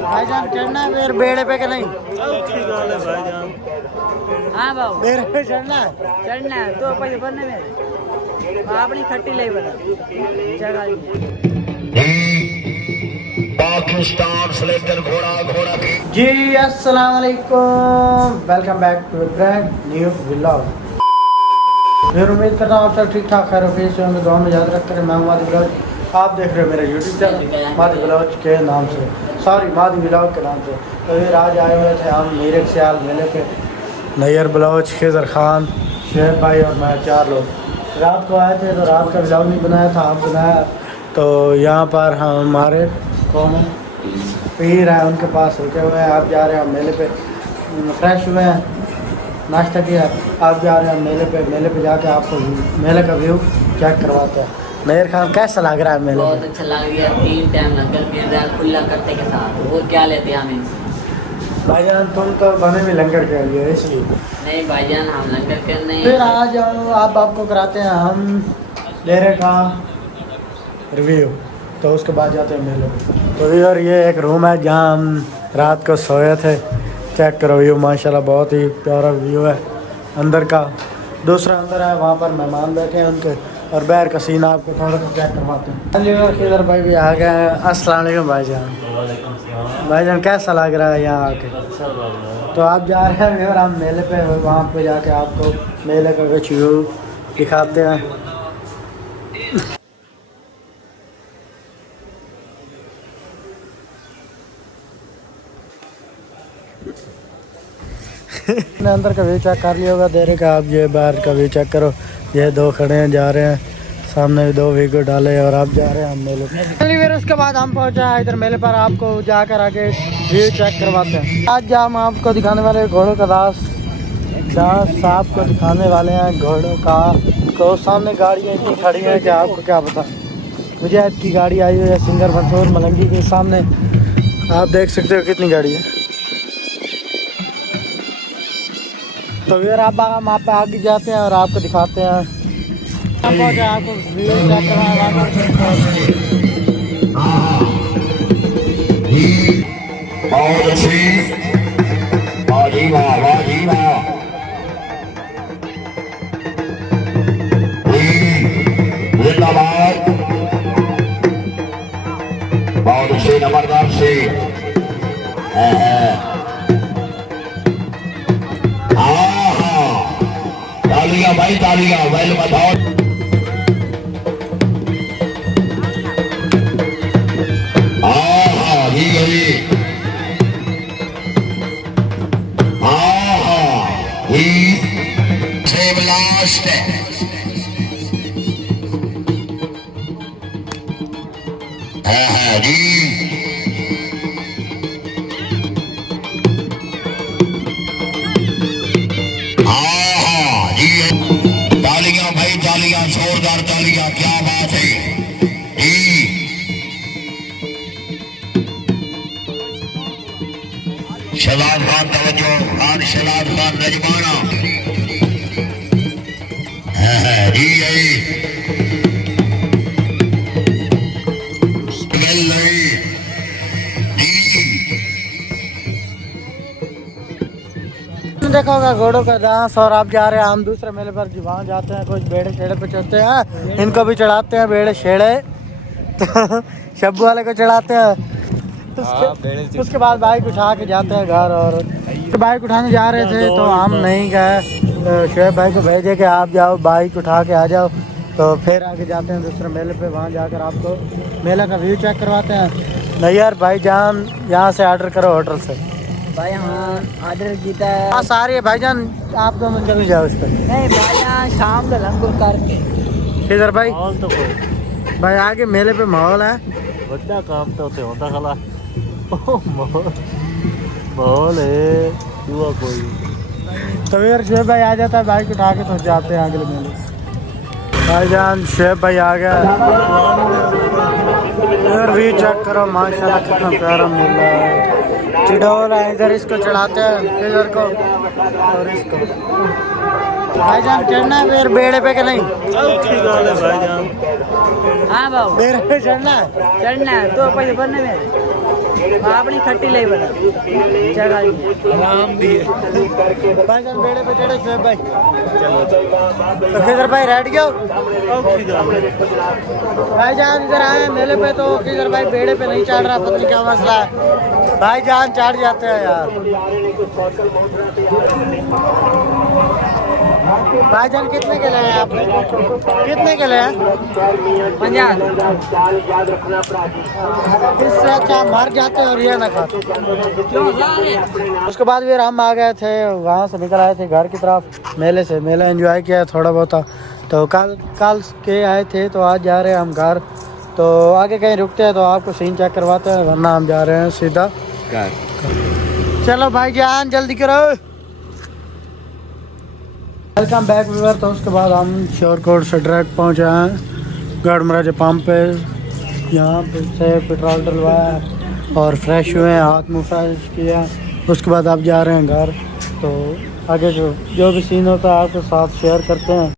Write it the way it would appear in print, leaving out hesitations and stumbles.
भाईजान चढ़ना है फिर बेड़े पे के नहीं? अच्छी गाल है भाईजान। हाँ बाबू बेड़े पे चढ़ना है। चढ़ना है तो पैसे भरने में अपनी खट्टी ले बता चढ़ा पाकिस्तान सेलेक्टर घोड़ा घोड़ा की जी अस्सलाम वालेकुम, welcome back to brand new vlog. फिर उम्मीद करता हूँ आप सब ठीक ठाक खैर वफीस से होंगे, दुआ में याद रख कर। मैं मादी ब्लॉग, आप देख रहे हो मेरा यूट्यूब चैनल मादी ब्लॉग के नाम से, सॉरी मादी ब्लॉग के नाम से। तो फिर आज आए हुए थे हम मीरक सियाल मेले पे। नैयर ब्लॉज, खिजर खान, शेख भाई और मैं 4 लोग रात को आए थे। तो रात का ब्लॉग नहीं बनाया था, आप बनाया। तो यहाँ पर हमारे कौन पीर हैं, उनके पास रुके हुए हैं। आप जा रहे हैं मेले पे, फ्रेश हुए हैं, नाश्ता किया। आप जा रहे हैं मेले पे जाके आपको मेले का व्यू चेक करवाते हैं। नैयर खान कैसा लग रहा है मेले? बहुत अच्छा लग गया। 3 टाइम लंगर मिल रहा है खुला करते के साथ। और क्या लेते हैं हम इनसे? भाईजान तुम तो बने भी लंगर के लिए इसलिए नहीं भाईजान हम लंगर करने। फिर आज आपको कराते हैं हम डेरे का रिव्यू। तो उसके बाद जाते हैं मेले पे। तो इधर ये एक रूम है जहाँ हम रात को सोए थे। चेक करो व्यू, माशाल्लाह बहुत ही प्यारा व्यू है अंदर का। दूसरा अंदर है, वहाँ पर मेहमान बैठे हैं उनके, और बाहर का सीन आपको थोड़ा सा चेक करवाते हैं। इधर भाई भी आ गए हैं। अस्सलाम वालेकुम भाईजान। भाईजान कैसा लग रहा है यहाँ आके? अच्छा लग रहा है। तो आप जा रहे हैं और हम मेले पे, वहाँ पे जाके आपको मेले का कुछ व्यू दिखाते हैं। अंदर का व्यू चेक कर लिया होगा देरे का। आप ये बाहर का व्यू चेक करो। ये 2 खड़े हैं, जा रहे हैं सामने 2 वीडियो डाले, और आप जा रहे हैं हम मेले पे। चलिए फिर उसके बाद हम पहुंचे हैं इधर मेले पर। आपको जाकर आगे व्यू चेक करवाते हैं। आज हम आपको दिखाने वाले घोड़ों का डांस आपको दिखाने वाले हैं घोड़ों का। तो सामने गाड़ियाँ इतनी खड़ी हैं कि आपको क्या पता। मुजाहिद की गाड़ी आई हुई है सिंगर मंसूर मलंगी के सामने, आप देख सकते हो कितनी गाड़ी है। तो फिर आप हम आप आगे जाते हैं और आपको दिखाते हैं। आपको व्यू चेक बहुत अच्छी जिंदाबाद, बहुत अच्छी नंबरदार से तालियां भाई तालियां, वेल बताओ। तालियां भाई तालियां, जोरदार तालियां, क्या बात है। शहजाद खान तवज्जो, खान शहजाद खान नजमाना देखा होगा घोड़ों का डांस। और आप जा रहे हैं हम दूसरे मेले पर, जी वहाँ जाते हैं, कुछ बेड़े शेड़े पे चढ़ते हैं। इनको भी चढ़ाते हैं बेड़े शेड़े, तो शब्बू वाले को चढ़ाते हैं। उसके बाद बाइक उठा के जाते हैं घर। और बाइक उठाने जा रहे थे तो हम नहीं गए, शुएब भाई को भेजे कि आप जाओ बाइक उठा के आ जाओ। तो फिर आगे जाते हैं दूसरे मेले पे, वहाँ जाकर आपको मेले का व्यू चेक करवाते हैं। नैयर भाईजान यहाँ से ऑर्डर करो होटल से। भाई हाँ ऑर्डर किया है। हाँ सारी भाईजान, आप दोनों चल जाओ इस पर। नहीं भाई यहाँ शाम का लंगर करके इधर भाई माहौल तो कोई भाई आगे मेले पे माहौल है। बड़ा काम तो होता खला माहौल है हुआ कोई। तो फिर शुएब भाई आ जाता है बाइक उठा के, तो जाते हैं अगले मेले। भाईजान शुएब भाई आ गया। इधर भी चेक करो माशाल्लाह कितना प्यारा मेला है। चिड़ौल है इधर, इसको चढ़ाते हैं इधर को और इसको। भाईजान चढ़ना है फिर बेड़े पे के नहीं? ठीक है भाईजान। हाँ बाबू बेड़े पे चढ़ना है? चढ़ना है तो पैसे भरने मेरे अपनी खट्टी ले बता चढ़ा ली। आराम दिए। भाईजान बेड़े पे चढ़े शुएब भाई। तो खिजर भाई रेड गयो? भाईजान इधर आए मेले पे तो खिजर भाई बेड़े पे नहीं चढ़ रहा, पता नहीं क्या मसला है। भाईजान चढ़ जाते हैं यार। भाईजान कितने के लिए हैं आपने? कितने के लिए हैं? 50। इससे अच्छा मर जाते और ये ना खाते। क्यों जा रहे हैं? उसके बाद फिर हम आ गए थे, वहाँ से निकल आए थे घर की तरफ मेले से। मेला एंजॉय किया थोड़ा बहुत। तो कल के आए थे तो आज जा रहे हैं हम घर। तो आगे कहीं रुकते हैं तो आपको सीन चेक करवाते हैं, वरना हम जा रहे हैं सीधा घर। चलो भाईजान जल्दी करो। Welcome back viewer. तो उसके बाद हम श्योरकोट से डायरेक्ट पहुँचे हैं गढ़मराजे पंप पे। यहाँ पे से पेट्रोल डलवाया और फ्रेश हुए हैं, हाथ मुँह फ्रेश किया। उसके बाद आप जा रहे हैं घर। तो आगे जो भी सीन होता है आपके साथ शेयर करते हैं।